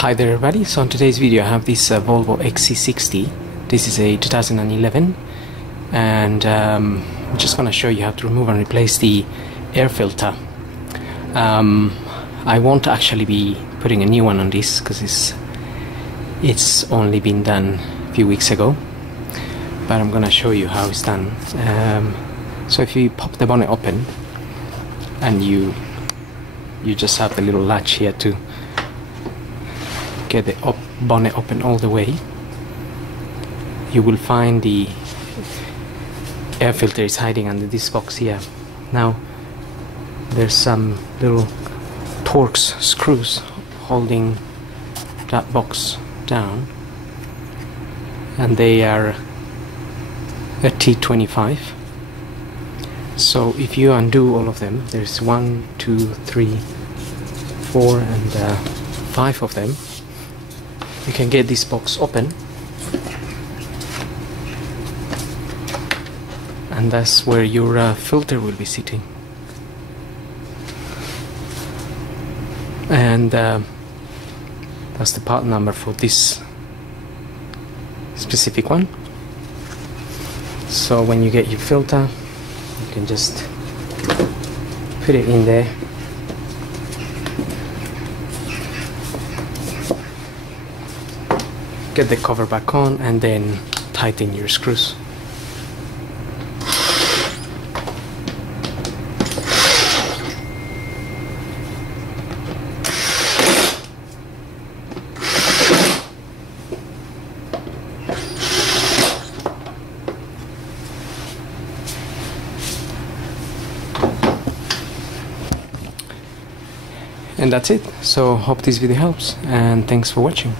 Hi there everybody, so in today's video I have this Volvo XC60. This is a 2011 and I'm just going to show you how to remove and replace the air filter. I won't actually be putting a new one on this because it's only been done a few weeks ago, but I'm going to show you how it's done. So if you pop the bonnet open and you just have the little latch here to get the bonnet open all the way, you will find the air filter is hiding under this box here. Now there's some little Torx screws holding that box down, and they are a T25. So if you undo all of them, there's 1, 2, 3, 4 and 5 of them, you can get this box open, and that's where your filter will be sitting. And that's the part number for this specific one. So when you get your filter, you can just put it in there, get the cover back on, and then tighten your screws. And that's it. So hope this video helps, and thanks for watching.